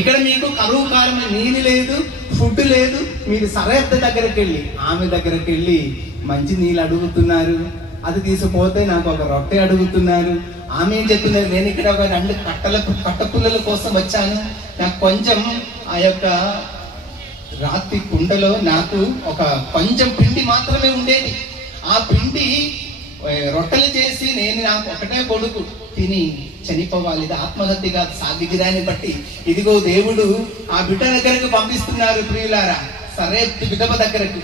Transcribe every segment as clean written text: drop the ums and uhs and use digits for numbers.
ఇక్కడ మీకు కరువు కాలం, నీళ్ళు లేదు, ఫుడ్ లేదు. మీరు సరహద్దు దగ్గరికి వెళ్ళి, ఆమె దగ్గరికి వెళ్ళి మంచి నీళ్ళు అడుగుతున్నారు. అది తీసుకుపోతే నాకు ఒక రొట్టె అడుగుతున్నారు. ఆమె ఏం చెప్తున్నారు, నేను ఇక్కడ ఒక 2 కట్టపుల్లల కోసం వచ్చాను, నాకు కొంచెం ఆ యొక్క రాతి కుండలో నాకు ఒక కొంచెం పిండి మాత్రమే ఉండేది. ఆ పిండి రొట్టెలు చేసి నాకు ఒకటే కొడుకు తిని చనిపోవాలి, ఇది ఆత్మహత్యగా సాగిరాన్ని బట్టి ఇదిగో దేవుడు ఆ బిడ్డ దగ్గరకు పంపిస్తున్నారు. ప్రియులారా, సరేప్తు విధవ దగ్గరకు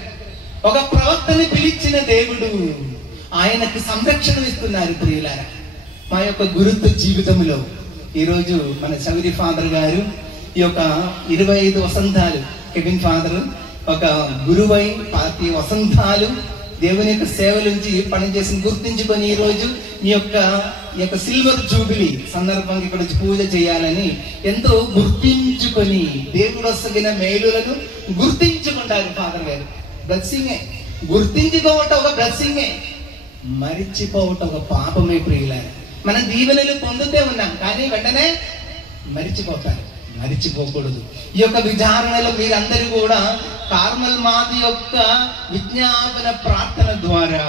ఒక ప్రవక్తని పిలిచిన దేవుడు ఆయనకు సంరక్షణ ఇస్తున్నారు. ప్రియులారా, మా యొక్క గురుత్వ జీవితంలో ఈరోజు మన చౌదరి ఫాదర్ గారు ఈ యొక్క 25 వసంతాలు, కెవిన్ ఫాదర్ ఒక గురువై 25 వసంతాలు దేవుని యొక్క సేవలుంచి పనిచేసి గుర్తించుకొని ఈరోజు ఈ యొక్క సిల్వర్ జూబిలీ సందర్భంగా ఇక్కడ పూజ చేయాలని ఎంతో గుర్తించుకొని దేవుడు వసగిన మేలులను గుర్తించుకుంటారు ఫాదర్ గారు. బ్లెస్సింగే, గుర్తించుకోవటం ఒక బ్లెస్సింగే, మరిచిపోవటం ఒక పాపమే. ప్రియులారా, మనం దీవెనలు పొందుతూ ఉన్నాం, కానీ వెంటనే మరిచిపోతారు. మరిచిపోకూడదు. ఈ యొక్క విచారణలో మీరందరూ కూడా కార్మల్ మాత యొక్క విజ్ఞాపన ప్రార్థన ద్వారా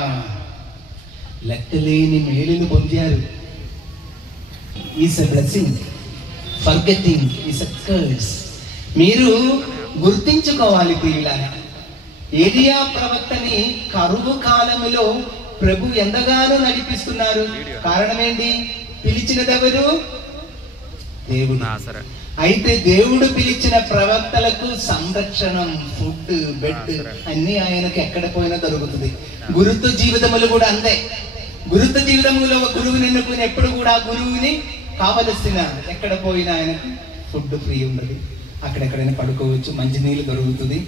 లెక్కలేని మేలును పొందారు. Is a blessing, forgetting is a curse. మీరు గుర్తించుకోవాలి ప్రియులారా. ఏలియా ప్రవక్తని కరువు కాలములో ప్రభు ఎంతగానో నడిపిస్తున్నారు. కారణం ఏంటి? పిలిచినదెవరు? దేవుడు. అయితే దేవుడు పిలిచిన ప్రవక్తలకు సంరక్షణం, ఫుడ్, బెడ్ అన్ని ఆయనకు ఎక్కడ పోయినా దొరుకుతుంది. గురుత్వ జీవితములు కూడా అంతే. గురుత్వ జీవితములో ఒక గురువుని ఎన్నుకుని ఎప్పుడు కూడా గురువుని కావలసిన ఎక్కడ పోయినా ఆయనకు ఫుడ్ ఫ్రీ ఉండదు, అక్కడెక్కడైనా పడుకోవచ్చు, మంచినీళ్ళు దొరుకుతుంది.